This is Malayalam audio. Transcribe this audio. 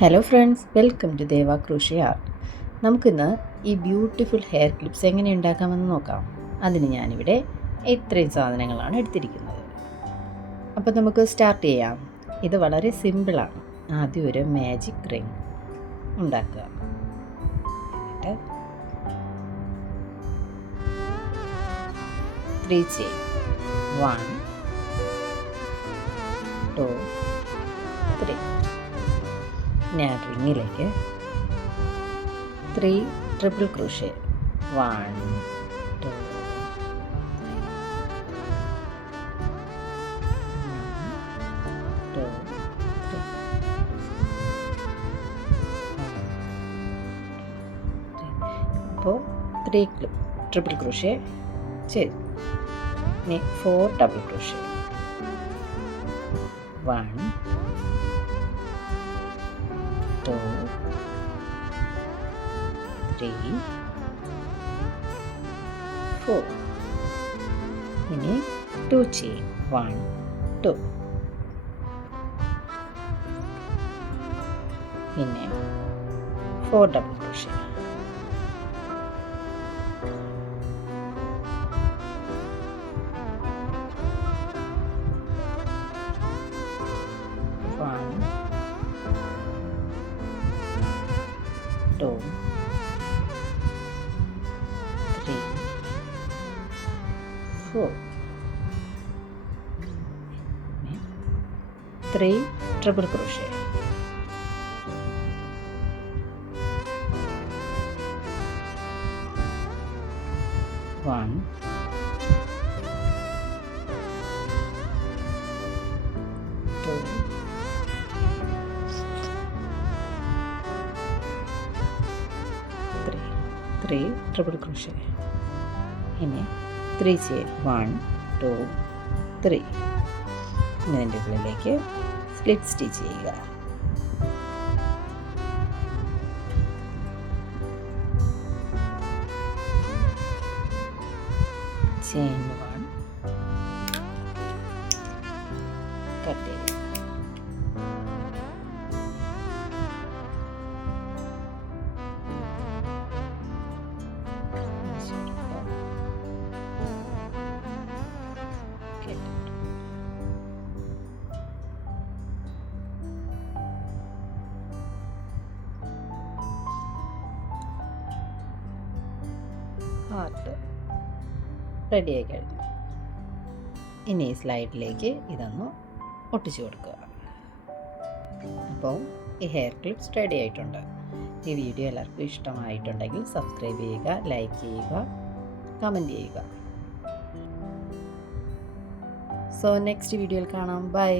Hello friends, welcome to Deva crochet art. നമുക്കിന്ന് ഈ ബ്യൂട്ടിഫുൾ ഹെയർ ക്ലിപ്സ് എങ്ങനെ ഉണ്ടാക്കാമെന്ന് നോക്കാം. അതിന് ഞാനിവിടെ ഇത്രയും സാധനങ്ങളാണ് എടുത്തിരിക്കുന്നത്. അപ്പോൾ നമുക്ക് സ്റ്റാർട്ട് ചെയ്യാം. ഇത് വളരെ സിമ്പിളാണ്. ആദ്യം ഒരു മാജിക് റിംഗ് ഉണ്ടാക്കുക. എന്നിട്ട് 3 ചെയിൻ, 1 2 3. ഞാൻ റിങ്ങിലേക്ക് 3 ട്രിപ്പിൾ ക്രോഷ്യ, 1 2 2 3. അപ്പോൾ 3 ട്രിപ്പിൾ ക്രോഷ്യ ചെയ്തു. ഇനി 4 ഡബിൾ ക്രോഷ്യ, 1 2 3 4. ഇനി 2 ചെയിൻ, 1 2. പിന്നെ 4 double crochet, 1 2 3 4. 3 triple crochet, 1 2 3 triple crochet. ഇനി 3 ചെയിൻ, 1 2 3. ഇനി അതിൻ്റെ ഉള്ളിലേക്ക് സ്ലിറ്റ് സ്റ്റിച്ച് ചെയ്യുക. ചെയിൻ 1 കട്ട് ചെയ്യുക. ഹാർട്ട് റെഡിയായി കഴിഞ്ഞു. ഇനി സ്ലൈഡിലേക്ക് ഇതൊന്ന് ഒട്ടിച്ചു കൊടുക്കുക. അപ്പോൾ ഈ ഹെയർ ക്ലിപ്സ് റെഡി ആയിട്ടുണ്ട്. ഈ വീഡിയോ എല്ലാവർക്കും ഇഷ്ടമായിട്ടുണ്ടെങ്കിൽ സബ്സ്ക്രൈബ് ചെയ്യുക, ലൈക്ക് ചെയ്യുക, കമൻറ്റ് ചെയ്യുക. സോ നെക്സ്റ്റ് വീഡിയോയിൽ കാണാം. ബൈ.